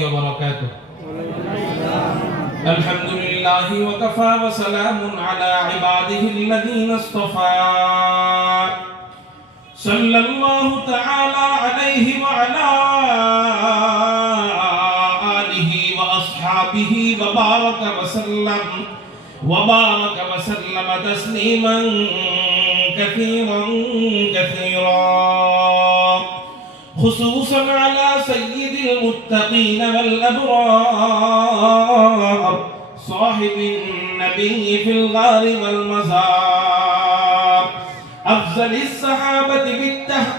وبركاته الحمد لله وكفى وسلام على عباده الذين اصطفى صلى الله تعالى عليه وعلى آله وأصحابه وبارك وسلم تسليما كثيرا خصوصا على سيد المتقين والأبرار صاحب النبي في الغار والمزار أفضل الصحابة بالتحقيق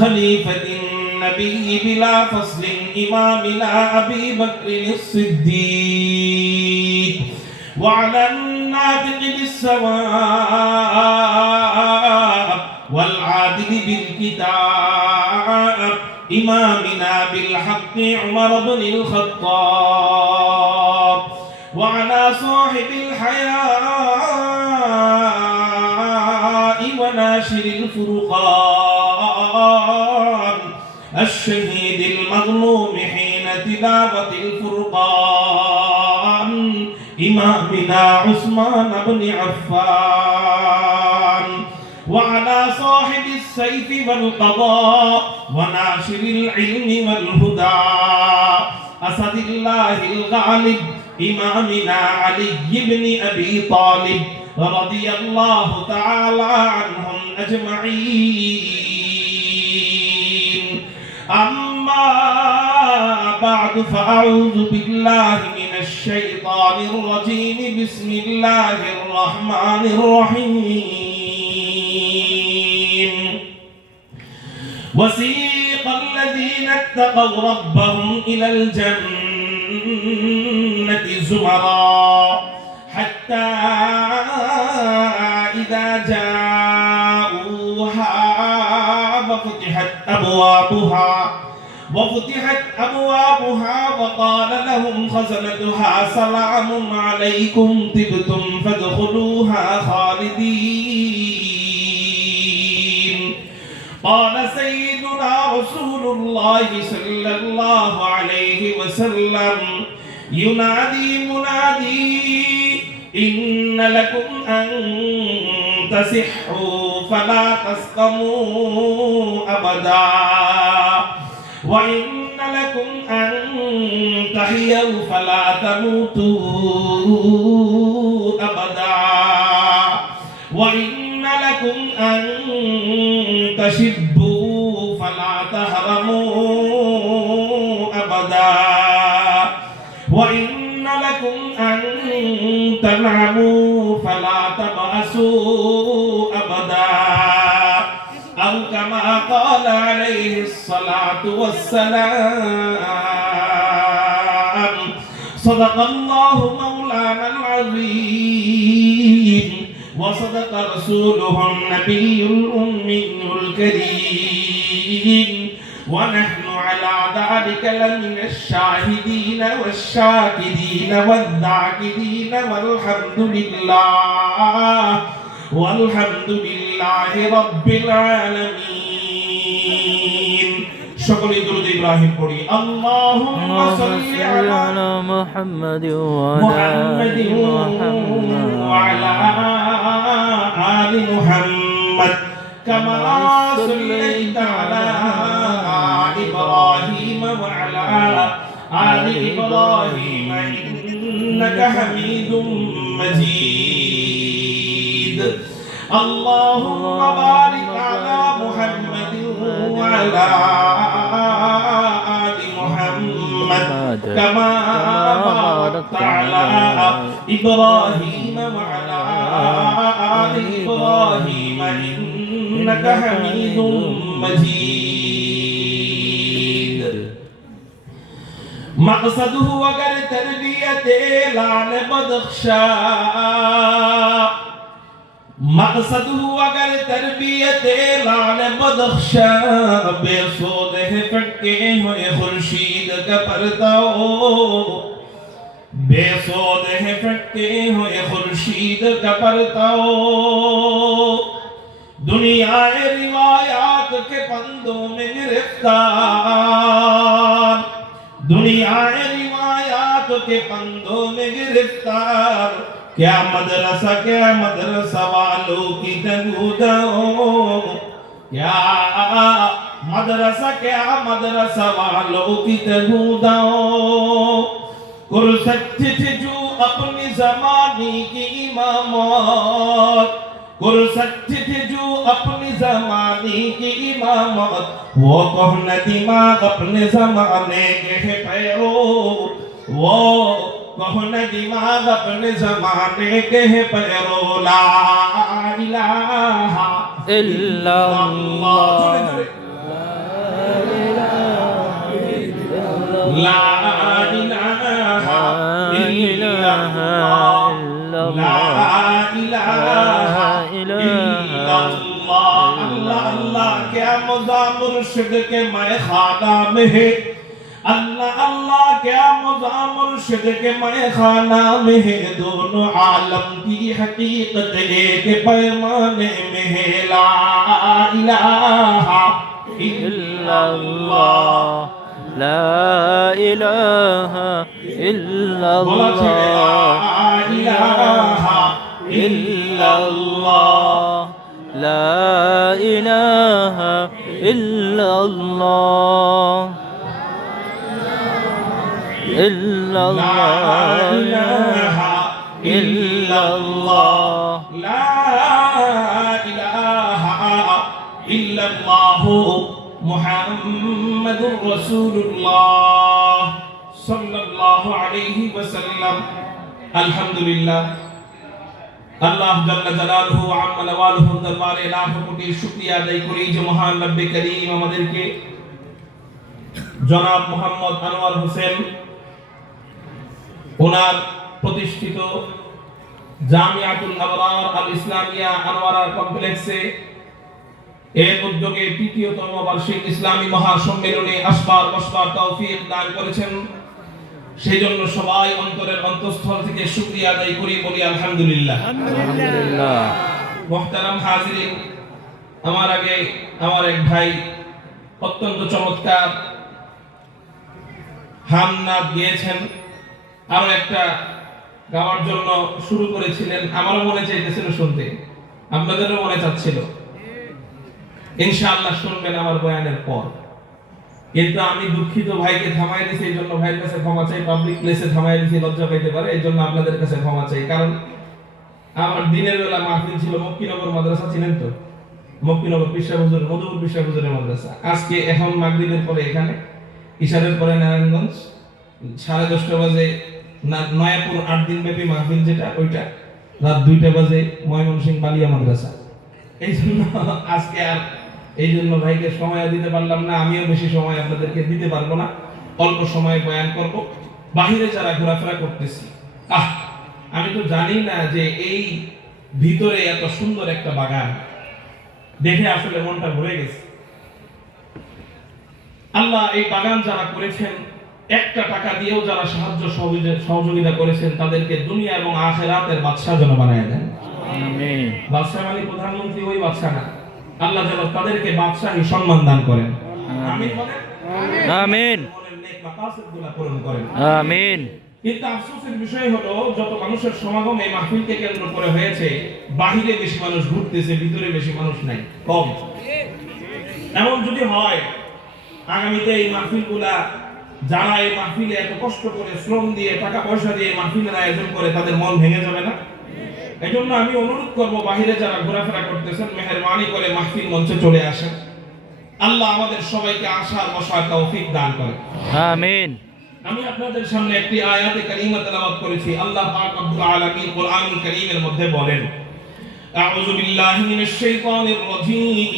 خليفة النبي بلا فصل إمامنا أبي بكر الصديق وعلى الناطق بالصواب والعادل بالكتاب إمامنا بالحق عمر بن الخطاب وعلى صاحب الحياء وناشر الفرقان الشهيد المظلوم حين تلاوة الفرقان إمامنا عثمان بن عفان وعلى صاحب السيف والقضاء وناشر العلم والهدى أسد الله الغالب إمامنا علي بن أبي طالب رضي الله تعالى عنهم أجمعين أما بعد فأعوذ بالله من الشيطان الرجيم بسم الله الرحمن الرحيم وسيق الذين اتقوا ربهم إلى الجنة زمرا حتى إذا جاءوها وفتحت أبوابها وقال لهم خزنتها سلام عليكم طبتم فادخلوها خالدين قال سيدنا رسول الله صلى الله عليه وسلم ينادي منادي إن لكم أن تصحوا فلا تسقموا أبدا وإن لكم أن تحيوا فلا تموتوا أبدا وإن لكم أن تشبوا فلا تهرموا أبدا وإن لكم أن تنعموا فلا تبأسوا أبدا أو كما قال عليه الصلاة والسلام صدق الله مولانا العظيم وصدق رسوله النبي الأمي الكريم ونحن على ذلك لمن الشاهدين والشاكرين والذاكرين والحمد لله رب العالمين شكر درود إبراهيم قولي اللهم صل على محمد وعلى آل محمد كما صليت على إبراهيم وعلى آل إبراهيم إنك حميد مجيد اللهم بارك على محمد وعلى آل محمد كما باركت على إبراهيم وعلى آل إبراهيم إنك حميد مجيد مقصده اگر تربیت لعن بدخشا مقصده اگر تربیت لعن بدخشا بے سود ہے پٹکے ہوئے خورشید کا پردہ بے سود ہے پٹکے ہوئے خورشید کا پردہ دنیا روایات रिवायात के पंदों में गिरफ्तार, दुनिया रिवायात के पंदों में गिरफ्तार, क्या मदरसा वालों की तगुदाओ, क्या मदरसा वालों की तगुदाओ, कुर्सत्ती थे जो अपनी ज़माने की इमामत, कुर्सत्ती थे जो अपनी ज़माने की इमामत, वो कहना दिमाग अपने ज़माने के है पैरो, वो कहना दिमाग अपने ज़माने के है पैरो, ला इलाहा इल्लल्लाह, ला इलाहा इल्लल्लाह, ला इलाहा इल्लल्लाह, अल्लाह अल्लाह क्या मज़ा मुर्शिद के मैखाना में है, अल्लाह अल्लाह क्या मज़ा मुर्शिद के मैखाना में है, दोनों आलम की हकीकत एक पैमाने में है, ला इलाहा इल्लल्लाह, ला इलाहा इल्लल्लाह, ला इलाहा इल्लल्लाह, ला इलाहा इल्लल्लाह, इल्लल्लाह, ला इलाहा इल्लल्लाह, मुहम्मदुर रसूलुल्लाह सल्लल्लाहु अलैहि वसल्लम। अल्हम्दुलिल्लाह, আল্লাহ জাল্লা জালালুহু ওয়া আম্মা নওয়ালুহুর দরবারে লাখ কোটি শুকরিয়া আদায় করি যে মহান রব্বে করিম আমাদেরকে জনাব মোহাম্মদ আনোয়ার হোসেন ওনার প্রতিষ্ঠিত জামিয়াতুল আবরার আল ইসলামিয়া আনোয়ারা কমপ্লেক্সে এর উদ্যোগে তৃতীয়তম বার্ষিক ইসলামী মহাসম্মেলনে আসবার বসবার তৌফিক দান করেছেন, সেই জন্য সবাই অন্তরের অন্তঃস্থল থেকে শুকরিয়া আদায় করি, বলি আলহামদুলিল্লাহ। আলহামদুলিল্লাহ। মুহতারাম হাজিরিন, আমার আগে আমার এক ভাই অত্যন্ত চমৎকার হামনাদ গিয়েছেন, আরো একটা গাওয়ার জন্য শুরু করেছিলেন, আমারও মনে চাইতেছিল শুনতে, আপনাদেরও মনে চাচ্ছিল, ইনশাআল্লাহ শুনবেন আমার বয়ানের পর। কিন্তু আমি দুঃখিত, ভাইকে থামাই দিয়েছি, এই জন্য ভাইয়ের কাছে ক্ষমা চাই, পাবলিক প্লেসে থামাই দিয়েছি, লজ্জা পাইতে পারে, এই জন্য আপনাদের কাছে ক্ষমা চাই। কারণ আমার দিনের বেলা মাহফিল ছিল মক্কিনগর মাদ্রাসা, চিনেন তো? মক্কিনগর পিসা হুজুর, মধুপুর পিসা হুজুরের মাদ্রাসা। আজকে এখন মাগরিবের পরে এখানে, ইশারের পরে নারায়ণগঞ্জ, 10:30 বাজে নয়াপুর 8 দিন ব্যাপী মাহফিল যেটা, ওইটা রাত 2টা বাজে ময়মনসিংহ বালিয়া মাদ্রাসা। এই জন্য আজকে আর এই জন্য ভাইকে সময় দিতে পারলাম না, আমিও বেশি সময় আপনাদেরকে দিতে পারবো না, অল্প সময় বয়ান করব। বাহিরে যারা ঘোরাফেরা করতেছি, আমি তো জানি না যে এই ভিতরে এত সুন্দর একটা বাগান, দেখে আসলে মনটা ভরে গেছে। আল্লাহ এই বাগান যারা করেছেন, একটা টাকা দিয়েও যারা সাহায্য সহযোগিতা করেছেন, তাদেরকে দুনিয়া এবং আখিরাতের বাদশা যেন বানায় দেন। আমিন। বাদশা মানে প্রধানমন্ত্রী ওই বাদশা না, আল্লাহ যেন তাদেরকে বাদশাহী সম্মান দান করেন। আমিন বলেন। আমিন। মনের নেক মাকাসিদগুলো পূরণ করেন। আমিন। কিন্তু আফসোসের বিষয় হলো, যত মানুষের সমাগম এই মাহফিলকে কেন্দ্র করে হয়েছে, বাহিরে বেশি মানুষ ঘুরতেছে, ভিতরে বেশি মানুষ নাই, কম। এমন যদি হয়, আগামীতে এই মাহফিলগুলা যারা এই মাহফিলে এত কষ্ট করে শ্রম দিয়ে টাকা পয়সা দিয়ে মাহফিলের আয়োজন করে, তাদের মন ভেঙে যাবে না? এই জন্য আমি অনুরোধ করব, বাহিরে যারা ঘোরাফেরা করতেছেন, মেহেরবানি করে মাহফিল মঞ্চে চলে আসেন। আল্লাহ আমাদের সবাইকে আসার বসার তৌফিক দান করেন। আমিন। আমি আপনাদের সামনে একটি আয়াতে কারিমা তেলাওয়াত করেছি। আল্লাহ পাক রব্বুল আলামিন কোরআনুল কারীমের মধ্যে বলেন, আউযু বিল্লাহি মিনাশ শাইতানির রাজীম,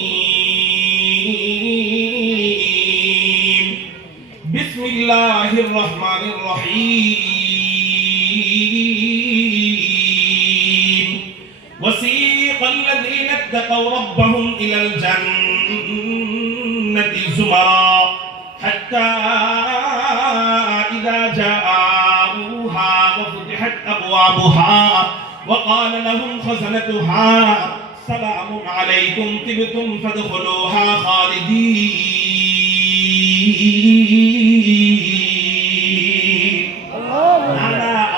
বিসমিল্লাহির রহমানির রহিম, ওয়াসীকাল লাযীনা ইত্তাকাউ রাব্বাহুম ইলাল জান্নাতি যুমারা হাত্তা إذا جاءوها وفتحت أبوابها وقال لهم خزنتها সালামুন আলাইকুম তিবতুম ফাদখুলুহা খালিদিন।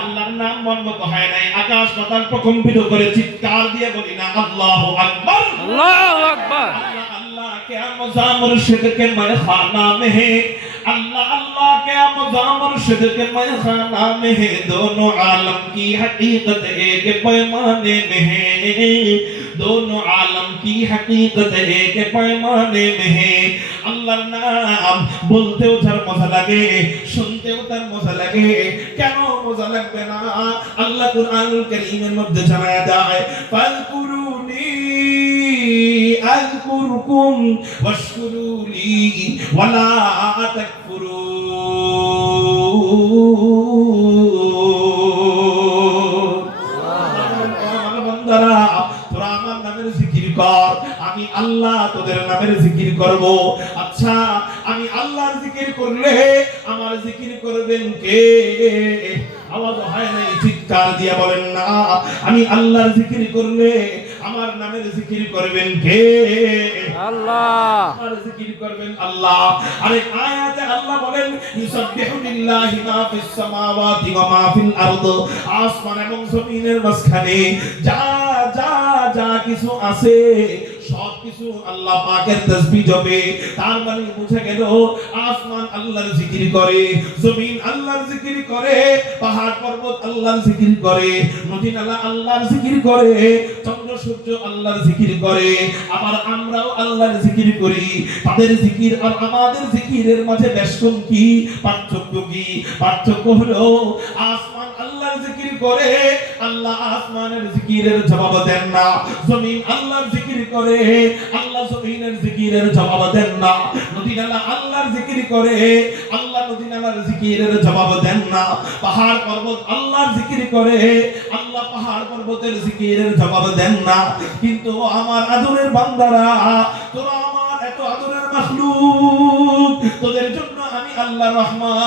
আল্লাহর নাম মনমত হয় নাই, আকাশ পাতাল প্রকম্পিত করে চিৎকার দিয়ে বলি না আল্লাহু আকবার। আল্লাহু আকবার। अल्लाह अल्लाह क्या मज़ा मुर्शिद के मैखाना में है, अल्लाह अल्लाह क्या मज़ा मुर्शिद के मैखाना में है, दोनों आलम की हकीकत एक पैमाने में है, दोनों आलम की हकीकत एक पैमाने में है। अल्लाहर नाम बोलतेও যার মজা লাগে, শুনতেও তার মজা লাগে, কেন মজা লাগবে না? আল্লাহ কুরআনুল কারীমের মধ্যে জানায়া দেয়, ফাযকুরুনি আযকুরকুম ওয়াশকুরুলি ওয়ালা তাকফুরুন। বান্দারা, তোরা আমার নামের জিকির কর, আমি আল্লাহ তোদের নামের জিকির করব। আচ্ছা, আমি আল্লাহর জিকির করলে আমার জিকির করবেন কে? আওয়াজ হয় না, চিৎকার দিয়ে বলেন না, আমি আল্লাহর জিকির করলে আমার নামের জিকির করবেন কে? আল্লাহ। আমার জিকির করবেন আল্লাহ। আরেক আয়াতে আল্লাহ বলেন, ইউসাব্বিহু লিল্লাহি মা ফিস সামাওয়াতি ওয়া মা ফিল আরদ, আসমান এবং জমিনের মাঝখানে যা যা যা কিছু আছে সব কিছু আল্লাহ পাকের তাসবিহ জপে। তার মানে বুঝা গেল, আসমান আল্লাহর জিকির করে, জমিন আল্লাহর জিকির করে, পাহাড় পর্বত আল্লাহর জিকির করে, নদী নালা আল্লাহর জিকির করে, চন্দ্র সূর্য আল্লাহর জিকির করে। আবার আমরাও আল্লাহর জিকির করি। তাদের জিকির আর আমাদের জিকিরের মাঝে বেশকম কি, পার্থক্য কি? পার্থক্য হলো, আসমান আল্লাহর জিকির করে, আল্লাহ আসমানের জিকিরের জবাব দেন না। জমিন আল্লাহর জিকির করে, আল্লাহ জমিনের জিকিরের জবাব দেন না। নদী নালা আল্লাহর জিকির করে, আল্লাহ নদী নালার জিকিরের জবাব দেন না। পাহাড় পর্বত আল্লাহর জিকির করে, আল্লাহ পাহাড় পর্বতের জিকিরের জবাব দেন না। কিন্তু আমার আদরের বান্দারা, তোরা আমার এত আদরের মাখলুক, তোদের জন্য আমি আল্লাহ রহমান,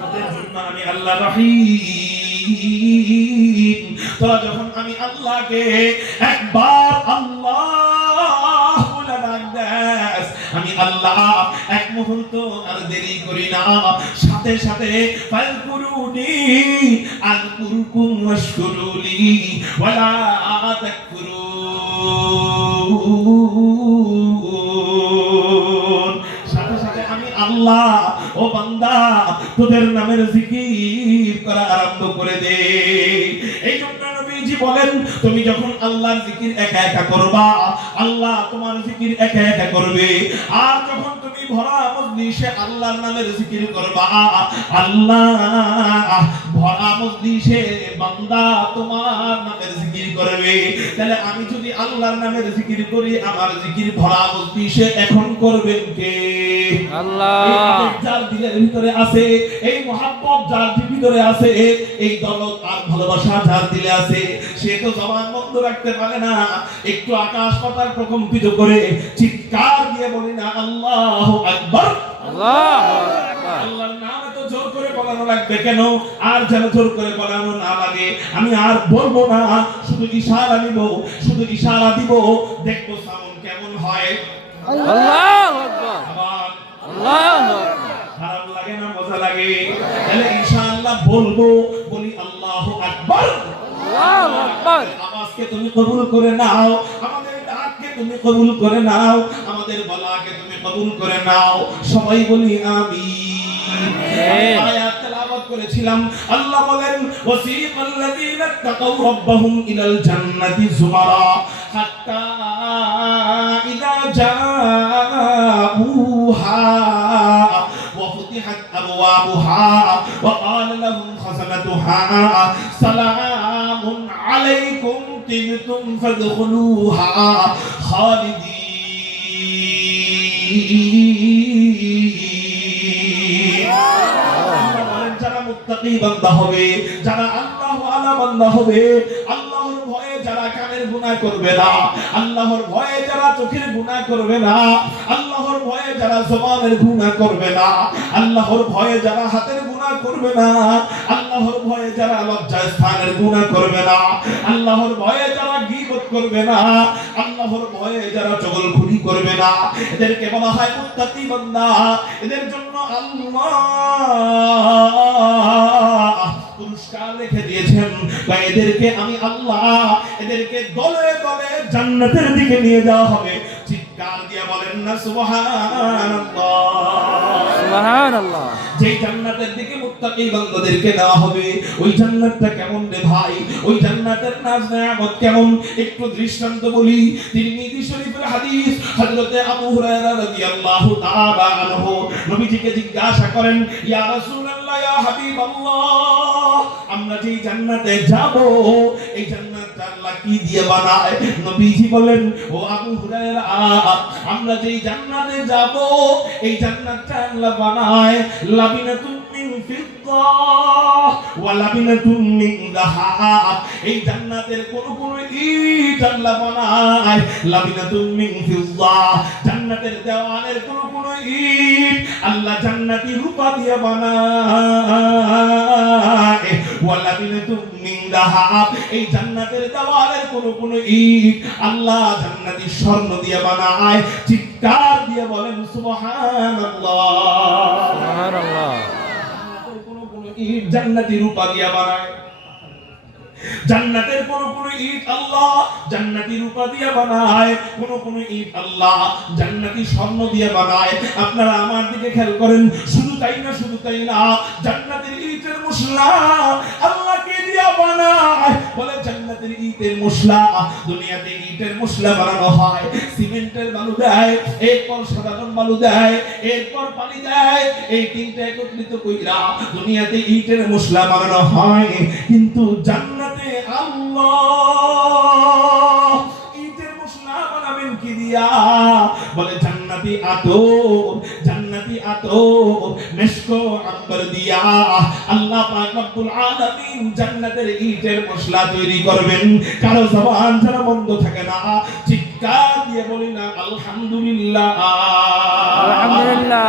তোদের জন্য আমি আল্লাহ রহিম। তোরা যখন আমি আল্লাহকে একবার আল্লাহ বলে ডাক দেস, আমি আল্লাহ এক মুহূর্ত আর দেরি করি না, সাথে সাথে ফাযকুরুনি আযকুরকুম ওয়াশকুরুলি ওয়ালা তাকফুরুন। সাথে সাথে আমি আল্লাহ, ও বান্দা, তোদের নামের জিকির করা আরম্ভ করে দে। এই জন্য নবীজি বলেন, তুমি যখন আল্লাহর জিকির একা একা করবা, আল্লাহ তোমার জিকির একা একা করবে। আর যখন তুমি ভরা মজলিসে আল্লাহর নামের জিকির করবা, আল্লাহ ভরা মজলিসে বান্দা তোমার নামের জিকির করবে। তাহলে আমি যদি আল্লাহর নামের জিকির করি, আমার জিকির ভরা মজলিসে এখন করবেন কে? আল্লাহ। যার দিলের ভিতরে আছে, এই মহাব্বত যার ভিতরে আছে, এই দরদ আর ভালোবাসা যার দিলে আছে, সে তো জবান বন্ধ রাখতে পারে না। একটু আকাশ পাতাল প্রকম্পিত করে চিৎকার দিয়ে বলি না আল্লাহু আকবার। আল্লাহু আকবার। আল্লাহর নাম এত জোর করে বলানো লাগবে কেন? আর যেন জোর করে বলানো না লাগে। আমি আর বলবো না, শুধু ইশারা নিব, শুধু ইশারা দিব, দেখবো সাউন্ড কেমন হয়। আল্লাহু আকবার। আবার আল্লাহু আকবার। খারাপ লাগে না মজা লাগে? তাহলে ইনশাআল্লাহ বলবো, বলি আল্লাহু আকবার। আল্লাহু আকবার। আওয়াজকে তুমি কবুল করে নাও, আমাদের ডাককে তুমি কবুল করে নাও, আমাদের বলাকে তুমি কবুল করে নাও। সবাই বলি আমিন। আয়াত তেলাওয়াত করেছিলাম, আল্লাহ বলেন, ওয়াসিকাল্লাযীনা তাকাউ রাব্বাহুম ইলাল জান্নাতি যুমারা হাত্তা ইযা জাউহা وفتحت أبوابها وقال لهم خزنتها سلام عليكم طبتم فادخلوها خالدين। যারা মুত্তাকি বান্দা হবে, যারা আল্লাহ ওয়ালা বান্দা হবে, আল্লাহর ভয়ে যারা কানের গুনাহ করবে না, আল্লাহর ভয়ে যারা চোখের গুনাহ করবে না, আল্লাহর ভয়ে যারা জবানের গুনাহ করবে না, আল্লাহর ভয়ে যারা হাতের গুনাহ গুনাহ করবে না, আল্লাহর ভয়ে যারা লজ্জা স্থানের গুনাহ করবে না, আল্লাহর ভয়ে যারা গীবত করবে না, আল্লাহর ভয়ে যারা চগলখুরি করবে না, এদেরকে বলা হয় মুত্তাকি বান্দা। এদের জন্য আল্লাহ পুরস্কার রেখে দিয়েছেন। তাই এদেরকে আমি আল্লাহ এদেরকে দলে দলে জান্নাতের দিকে নিয়ে যাওয়া হবে। চিৎকার দিয়ে বলেন না সুবহানাল্লাহ। সুবহানাল্লাহ। যেই জান্নাতের দিকে মুত্তাকি বান্দাদেরকে নেওয়া হবে, ওই জান্নাতটা কেমন রে ভাই, ওই জান্নাতের নাজ নেয়ামত কেমন একটু দৃষ্টান্ত বলি। তিরমিজি শরীফের হাদিস, হযরত আবু হুরায়রা রাদিয়াল্লাহু তাআলা আনহু নবীজিকে জিজ্ঞাসা করেন, ইয়া রাসূলুল্লাহ, ইয়া হাবিবাল্লাহ, আমরা যেই জান্নাতে যাব এই জান্নাতটা আল্লাহ কি দিয়ে বানায়? নবীজি বলেন, ও আবু হুরায়রা, আমরা যেই জান্নাতে যাব এই জান্নাতটা আল্লাহ বানায় লাবিনাতুন মিন ফিদ্দাহ ওয়া লাবিনাতুন মিন যাহাব। এই জান্নাতের কোন ইট আল্লাহ বানায় লাবিনাতুন মিন ফিদ্দাহ। জান্নাতের দেওয়ালের কোন ইট আল্লাহ জান্নাতি রূপা দিয়ে বানায় ওয়া লাবিনাতুন মিন যাহাব। এই জান্নাতের দেওয়ালের কোন ইট আল্লাহ জান্নাতি স্বর্ণ দিয়ে বানায়। চিৎকার দিয়ে বলেন সুবহানাল্লাহ। সুবহানাল্লাহ। কোন ইট জান্নাতি রূপা দিয়ে বানায়। জান্নাতের কোন ইট আল্লাহ জান্নাতি রূপা দিয়ে বানায়, কোন ইট আল্লাহ জান্নাতি স্বর্ণ দিয়ে বানায়। আপনারা আমার দিকে খেয়াল করেন, শুধু তাই না, জান্নাতের ইটের মশলা আল্লাহ কে দিয়ে বানায়? বলে জান্নাতের ইটের মশলা, দুনিয়াতে ইটের মশলা বানানো হয় সিমেন্টের বালু দেয়, এরপর সাধারণ বালু দেয়, এরপর পানি দেয়, এই তিনটা একত্রিত কইরা দুনিয়াতে ইটের মশলা বানানো হয়। কিন্তু জান্নাতে আল্লাহ ইটের মশলা বানাবেন কি দিয়া? বলে জান্নাতি আতর মিশক আম্বার দিয়া আল্লাহ পাক রব্বুল আলামিন জান্নাতের ইটের মশলা তৈরি করবেন। কারো জবান যেন বন্ধ থাকে না, চিৎকার দিয়ে বলি না আলহামদুলিল্লাহ। আলহামদুলিল্লাহ।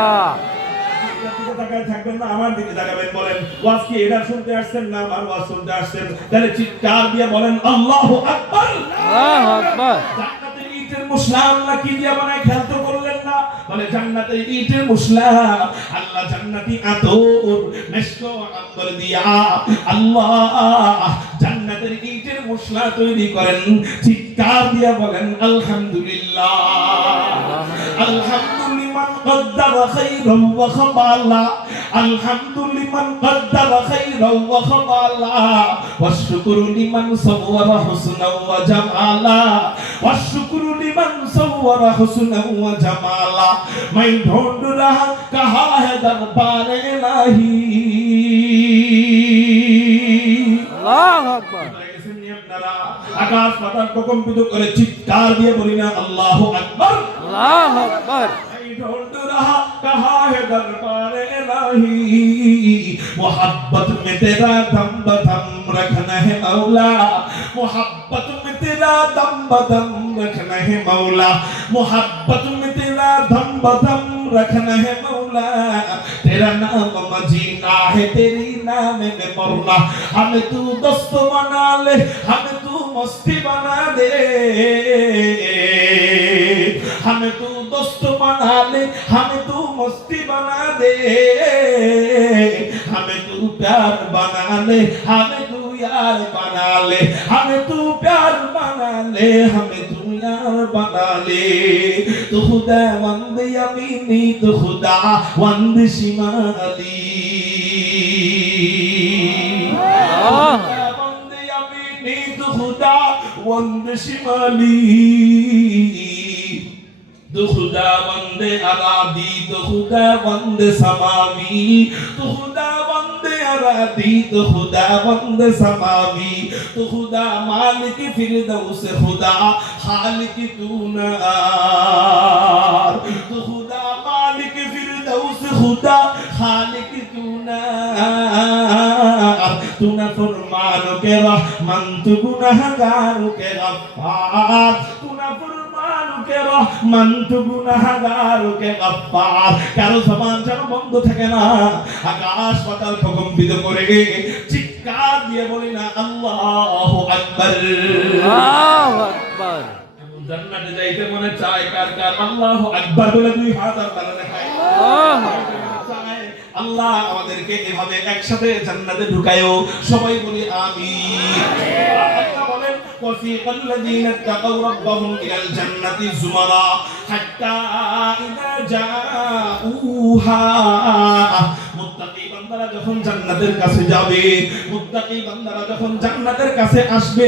থাকবেন না, আমার দিকে তাকাবেন। বলেন, ওয়াজ কি এটা শুনতে আসছেন না আমার ওয়াজ শুনতে আসছেন? তাহলে চিৎকার দিয়ে বলেন আল্লাহু আকবার। আল্লাহু আকবার। জান্নাতের ইটের মশলা আল্লাহ কি দিয়ে বানায় খেয়াল তো করলেন না? বলে জান্নাতের ইটের মশলা আল্লাহ জান্নাতি আতর মিশক আম্বার দিয়া আল্লাহ জান্নাতের ইটের মশলা তৈরি করেন। চিৎকার দিয়ে বলেন আলহামদুলিল্লাহ। আলহামদুলিমান কদ্দারা খাইরান ওয়া খাবালা, আলহামদুলিমান কদ্দারা খাইরান ওয়া খাবালা, ওয়াশকুরু লিমান সাওয়ারা হুসনান ওয়া জামালা, ওয়াশকুরু লিমান সাওয়ারা হুসনান ওয়া জামালা। मैं ढूंढ रहा कहा है दरबार इलाही। আল্লাহু আকবার। আকাশ পাতাল প্রকম্পিত করে চিৎকার দিয়ে বলি না আল্লাহু আকবার। আল্লাহু আকবার। ढूंढ रहा कहा है दरबार इलाही, मोहब्बत में तेरा दम बदम रखना है मौला, मोहब्बत में तेरा दम बदम रखना है मौला, मोहब्बत में तेरा दम बदम रखना है मौला, तेरा नाम मजीना है तेरी नाम में मरना, हमें तू दोस्त बना ले, हमें तू मस्ती बना दे, हमें तू दोस्त बना ले, हमें तू मस्ती बना दे, हमें तू प्यार बना ले, हमें तू यार बना ले, हमें तू प्यार बना ले, हमें तू यार बना ले। तू खुदा वंद यमीनी, तू खुदा वंद शिमाली, खुदा वंद यमीनी, तू खुदा वंद शिमाली, तू खुदा वंदे अरादी, तू खुदा वंदे समावी, तू खुदा वंदे अरादी, तू खुदा वंदे समावी, तू खुदा मालिक फिरदौस, खुदा खालिक तू नार, तू खुदा मालिक फिरदौस, खुदा खालिक तू नार, तू ना फरमानो के रहमान, तू गुनहगारों के गफ्फार, तू ना কে রহমান তু গুনাহগার কে গফফার। কারো জবান যেন বন্ধ থাকে না, আকাশ পাতাল প্রকম্পিত করে চিৎকার দিয়ে বলি না আল্লাহু আকবার। আল্লাহু আকবার। জান্নাতে যাইতে মনে চায় কার কার? আল্লাহু আকবার বলে দুই হাত আল্লাহর দেখায়। আল্লাহ আমাদেরকে এভাবে একসাথে জান্নাতে ঢুকায়ো, সবাই বলি আমিন। আল্লাহ বলেন ওয়াসিকাল লাযীনা তাকাউ রাব্বাহুম ইলাল জান্নাতি যুমারা হাত্তা ইযা জাউহা। মুত্তাকি বান্দারা যখন জান্নাতের কাছে যাবে, মুত্তাকি বান্দারা যখন জান্নাতের কাছে আসবে